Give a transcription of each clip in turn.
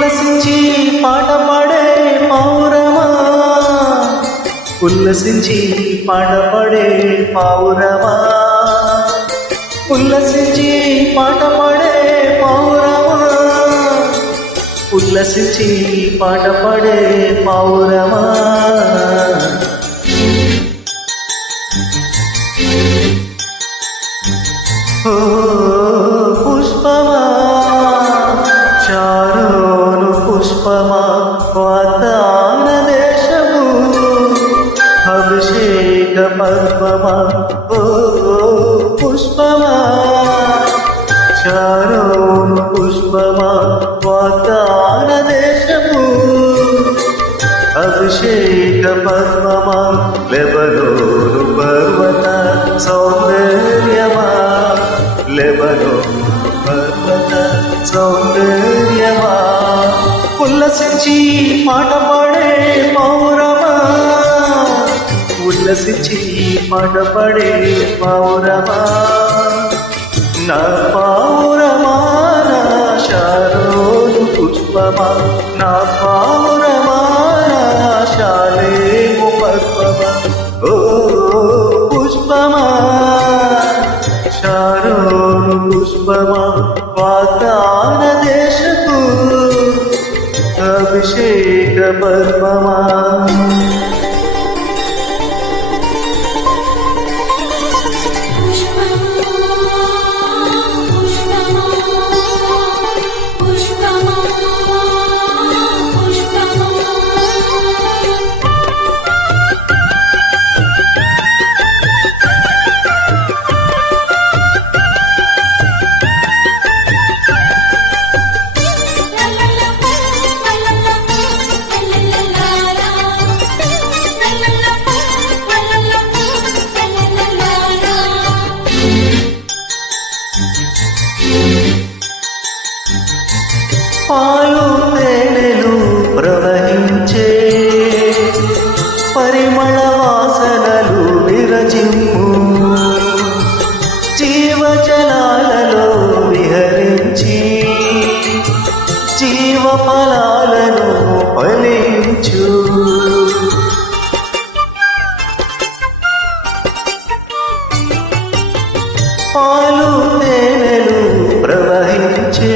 ఉల్లసించి పాట పాడే పౌరమా, ఉల్లసించి పాట పాడే పౌరమా, ఉల్లసించి పాట పాడే పౌరమా, ఉల్లసించి పాట పాడే పౌరమా. ఓ పుష్పమా చారోను పుష్పమా వాతాన దేశము అభిషేక పద్మమా. ఓ పుష్పమా చారోను పుష్పమా వాతాన దేశము అభిషేక పద్మమా. లెబనోను పర్వత సౌందర్యమా, లెబనోను పర్వత సౌందర్యమా. ఉల్లసించి పాట పాడే పౌరమా, ఉల్లసించి పాట పాడే పౌరమా. నా పౌరమా నా శారోను పుష్పమా, నా పౌరమా నా శాలేము పద్మమా. ఓ పుష్పమా శారోను పుష్పమా వాతాన దేశపు అభిషేక పద్మమా. పాలు తేనెలు ప్రవహించే పరిమళ వాసనలు విరజిమ్ము, జీవజలాలలో విహరించి జీవ ఫలాలను ఫలించు. పాలు తేనెలు ప్రవహించే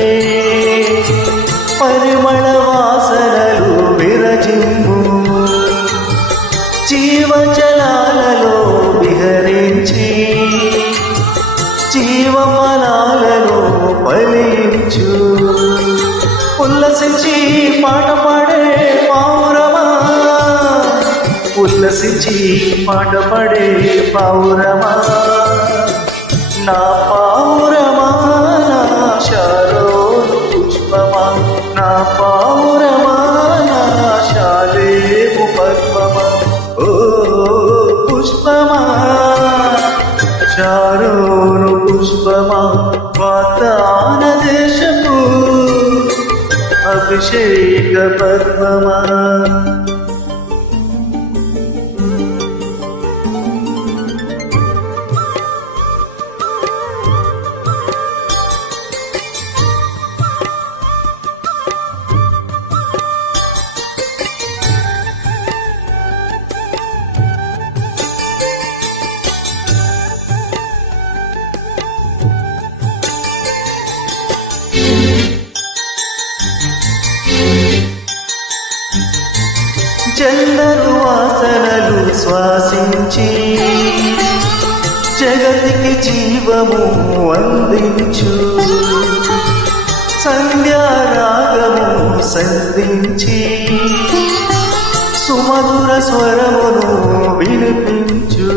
పరిమళ వాసనలు విరజిమ్ము, జీవజలాలలో విహరించి జీవ ఫలాలను ఫలించు. ఉల్లసించి పాట పాడే పౌరమా, ఉల్లసించి పాట పాడే పౌరమా. నా పౌరమా నా శారోను పుష్పమా, నా పౌరమా నా శాలేము పద్మమా. ఓ పుష్పమా శారోను పుష్పమా వాతాన దేశపు అభిషేక పద్మమా. చందరు వాసనలు శ్వాసించి జగతికి జీవము అందించు, సంధ్యారాగము సంధించి సుమధుర స్వరమును వినిపించు.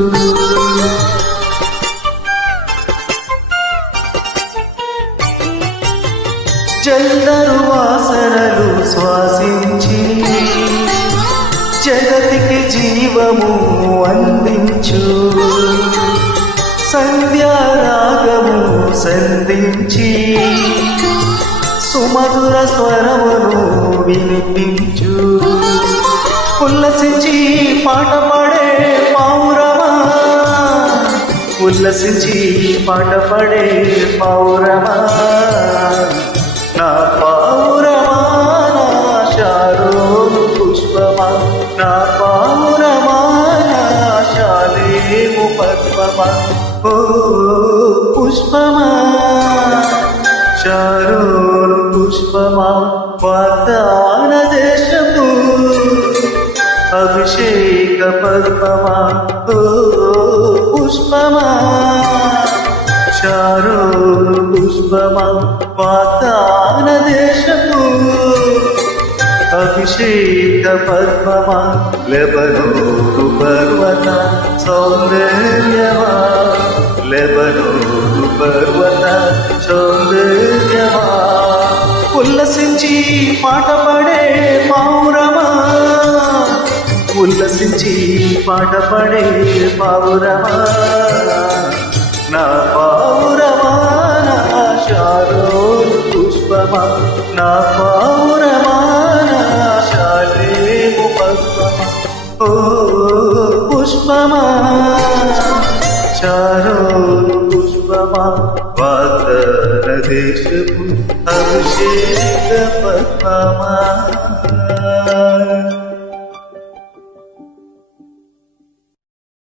చందరు వాసనలు శ్వాసించి జగతికి జీవము అందించు, సంధ్యారాగము సంధించి సుమధుర స్వరమును వినిపించు. ఉల్లసించి పాట పాడే పౌరమా, ఉల్లసించి పాట పాడే పౌరమా. నా పౌరమా నా పుష్పమా చారోలు పుష్పమా వాగ్దాన దేశము అభిషేక పద్మమా ఓ పుష్పమా చారోలు పుష్పమా వాగ్దాన దేశము అభిషేక పద్మమా లెబనోను పర్వత సౌందర్యమా లెబనోను పర్వత సౌందర్యమా ఉల్లసించి పాట పాడే పావురమా ఉల్లసించి పాట పాడే పావురమా నా పావురమా నా శారోను పుష్పమా నా పావురమా నా శాలేము పద్మమా ఓ పుష్పమా చారోను పుష్పమా వాగ్దాన దేశపు అభిషేక పద్మమా